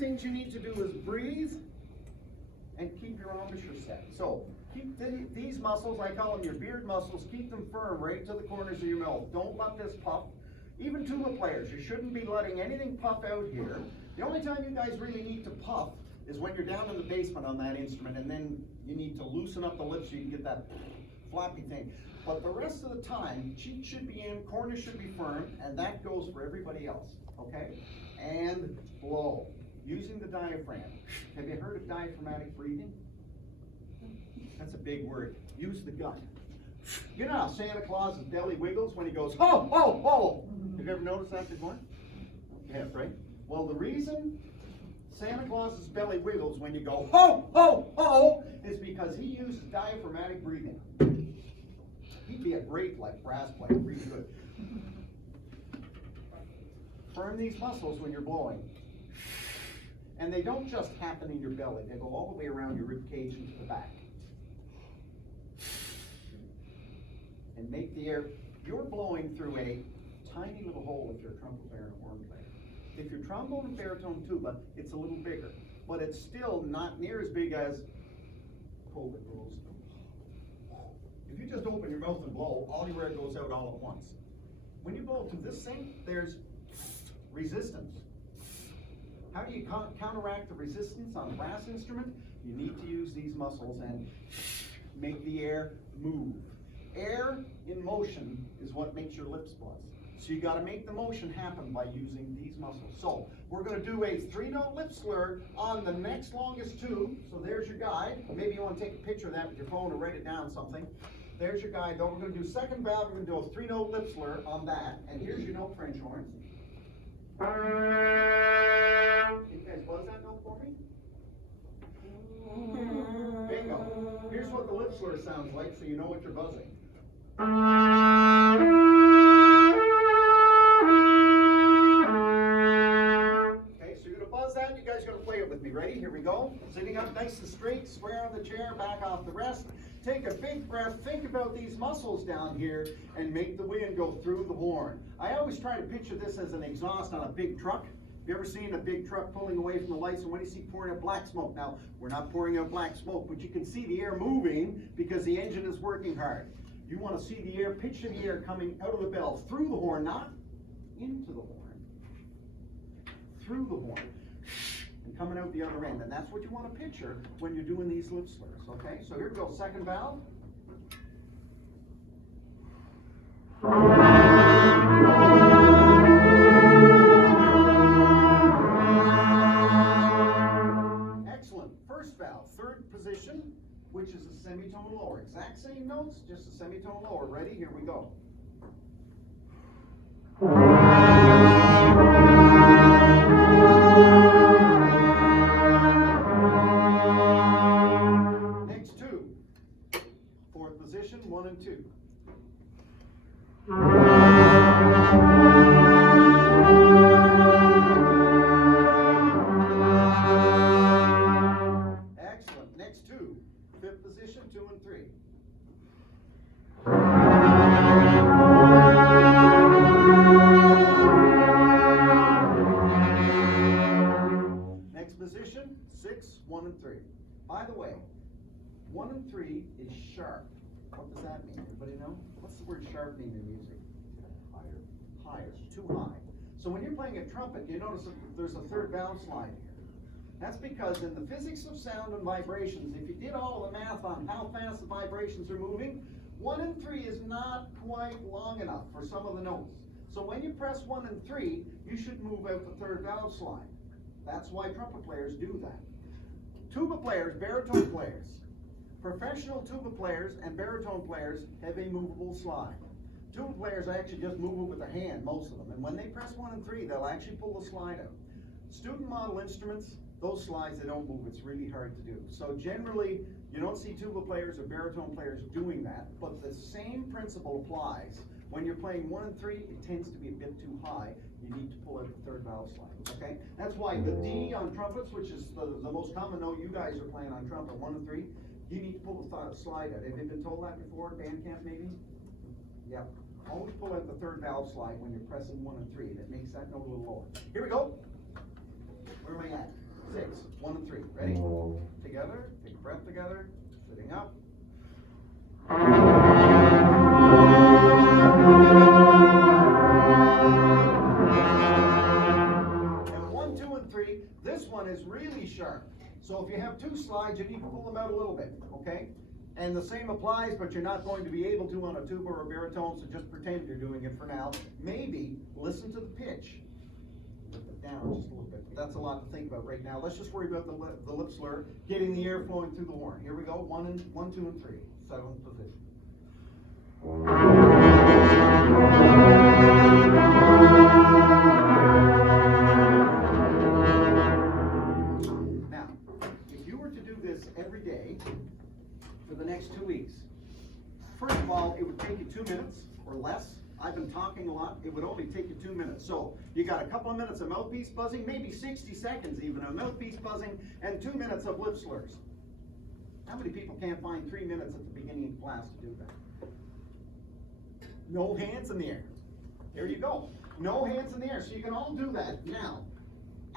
things you need to do is breathe and keep your embouchure set. So keep these muscles, I call them your beard muscles, keep them firm right to the corners of your mouth. Don't let this puff. Even tuba players, you shouldn't be letting anything puff out here. The only time you guys really need to puff is when you're down in the basement on that instrument, and then you need to loosen up the lips so you can get that flappy thing. But the rest of the time, cheek should be in, corners should be firm, and that goes for everybody else, okay? And blow, using the diaphragm. Have you heard of diaphragmatic breathing? That's a big word. Use the gut. You know how Santa Claus's belly wiggles when he goes, ho, ho, ho? Have you ever noticed that before? You have, right? Well, the reason Santa Claus's belly wiggles when you go, ho, ho, ho, is because he uses diaphragmatic breathing. He'd be a great, like, brass player, really good. Firm these muscles when you're blowing. And they don't just happen in your belly. They go all the way around your rib cage and to the back. And make the air, you're blowing through a tiny little hole if you're a trumpet player and a horn player. If you're trombone and baritone tuba, it's a little bigger, but it's still not near as big as pull it blows. If you just open your mouth and blow, all your air goes out all at once. When you blow through this thing, there's resistance. How do you counteract the resistance on a brass instrument? You need to use these muscles and make the air move. Air in motion is what makes your lips buzz. So you got to make the motion happen by using these muscles. So we're going to do a 3-note lip slur on the next longest tube. So there's your guide. Maybe you want to take a picture of that with your phone or write it down something. There's your guide. Though we're going to do second valve. We're going to do a 3-note lip slur on that. And here's your note French horns. Can you guys buzz that note for me? Bingo. Here's what the lip slur sounds like, so you know what you're buzzing. Okay, so you're going to buzz that. You guys are going to play it with me. Ready? Here we go. Sitting up nice and straight, square on the chair, back off the rest. Take a big breath, think about these muscles down here, and make the wind go through the horn. I always try to picture this as an exhaust on a big truck. Have you ever seen a big truck pulling away from the lights, and what do you see pouring out black smoke? Now, we're not pouring out black smoke, but you can see the air moving because the engine is working hard. You want to see the air, picture the air coming out of the bell, through the horn, not into the horn. Through the horn. And coming out the other end. And that's what you want to picture when you're doing these lip slurs, okay? So here we go, second valve. Excellent. First valve, third position, which is a semitone lower. Exact same notes, just a semitone lower. Ready? Here we go. Next two. Fourth position, 1 and 2. Excellent. Next two. Fifth position, 2 and 3. Next position, 6, 1 and 3. By the way, 1 and 3 is sharp. What does that mean? Everybody know? What's the word sharp mean in music? Higher. Higher. Too high. So when you're playing a trumpet, you notice that there's a third valve slide here. That's because in the physics of sound and vibrations, if you did all the math on how fast the vibrations are moving, 1 and 3 is not quite long enough for some of the notes. So when you press 1 and 3, you should move out the third valve slide. That's why trumpet players do that. Tuba players, baritone players, professional tuba players and baritone players have a movable slide. Tuba players actually just move it with their hand, most of them. And when they press 1 and 3, they'll actually pull the slide out. Student model instruments, those slides, they don't move. It's really hard to do. So generally, you don't see tuba players or baritone players doing that, but the same principle applies. When you're playing 1 and 3, it tends to be a bit too high. You need to pull out the third valve slide, okay? That's why the D on trumpets, which is the most common note you guys are playing on trumpet, 1 and 3, you need to pull the slide out. Have you been told that before, band camp maybe? Yeah. Always pull out the third valve slide when you're pressing 1 and 3. That makes that note a little lower. Here we go. Where am I at? licks, 1 and 3. Ready? Together, take a breath together, sitting up. And 1, 2, and 3, this one is really sharp. So if you have 2 slides, you need to pull them out a little bit, okay? And the same applies, but you're not going to be able to on a tuba or a baritone, so just pretend you're doing it for now. Maybe listen to the pitch. Lift it down just a little bit. But that's a lot to think about right now. Let's just worry about the lip slur, getting the air flowing through the horn. Here we go. 1, 2, and 3. 7th position. Now, if you were to do this every day for the next 2 weeks, first of all, it would take you 2 minutes or less. I've been talking a lot. It would only take you 2 minutes. So you got a couple of minutes of mouthpiece buzzing, maybe 60 seconds even of mouthpiece buzzing, and 2 minutes of lip slurs. How many people can't find 3 minutes at the beginning of class to do that? No hands in the air. There you go. No hands in the air. So you can all do that now.